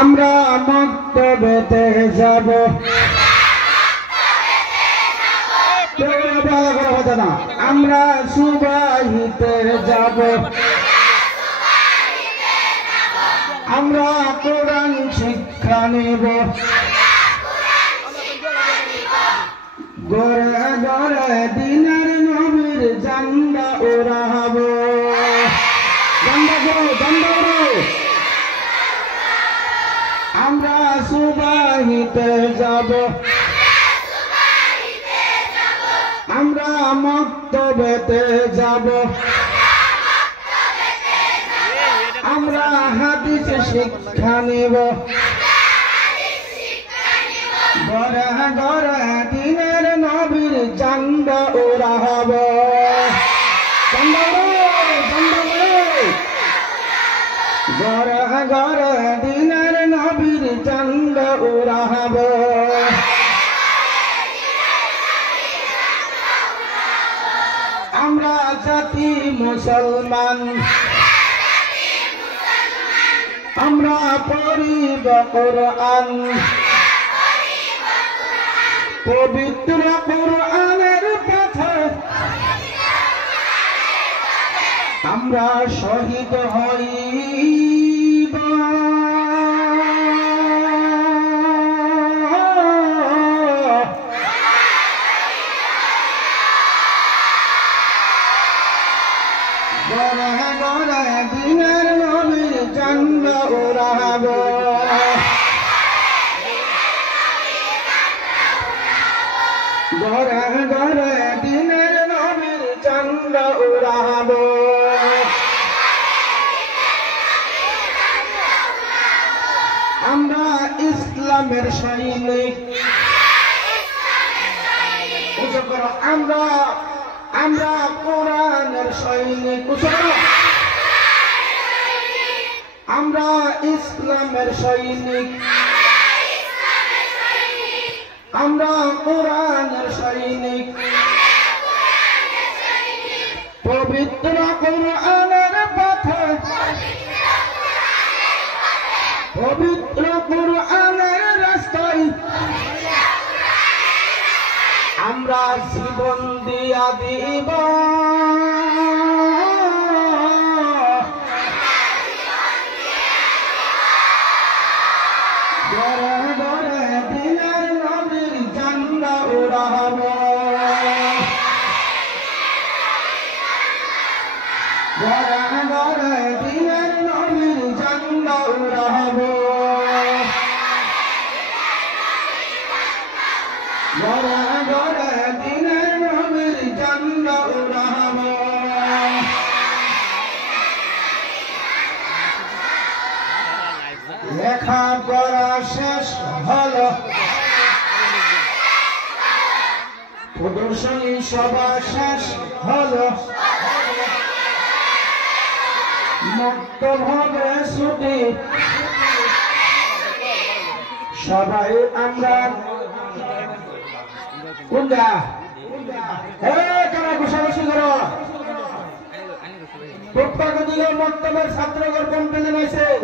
আমরা মক্তবেতে যাব, আমরা সুবাহিতে যাব, আমরা কোরআন শিক্ষা নেব, গড়ে গড়ে দিনের নবীর ঝান্ডা ওড়াব। আমরা সুবাহিতে যাব, আমরা মক্তবেতে যাব, আমরা হাদিস শিক্ষা নেব, ঘরে ঘরে দিনের নবীর ঝান্ডা ওড়াব। ঘরে ঘরে দিনের নবীর ঝান্ডা ওড়াব। আমরা জাতি মুসলমান, আমরা পড়িব কোরআন, পবিত্র কোরআনের পথে আমরা শহীদ হইব। গড়ে গড়ে দিনের নবীর ঝান্ডা ওড়াব। ঘরে ঘরে দিনের নবীর ঝান্ডা ওড়াব। আমরা ইসলামের সৈনিক, আমরা আমরা কোরআনের সৈনিক, আমরা ইসলামের সৈনিক, আমরা কোরআনের সৈনিক, পবিত্র কোরআনের পথে, পবিত্র কোরআনের রাস্তায় আমরা জীবন দিয়া দিব। ঘরে ঘরে দিনের নবীর ঝান্ডা ওড়াব। ঘরে ঘরে দিনের নবীর ঝান্ডা ওড়াব। ঘরে ঘরে দিনের নবীর ঝান্ডা ওড়াব। লেখাপড়া শেষ হলো, প্রদর্শনী সভা শেষ হলো, মক্তব হবে ছুটি, সবাই আমরা কোনটা ঘোষাঘোষি করো। প্রত্যেক দিকে মক্তবের ছাত্রগণ কমপ্লেন হয়েছে।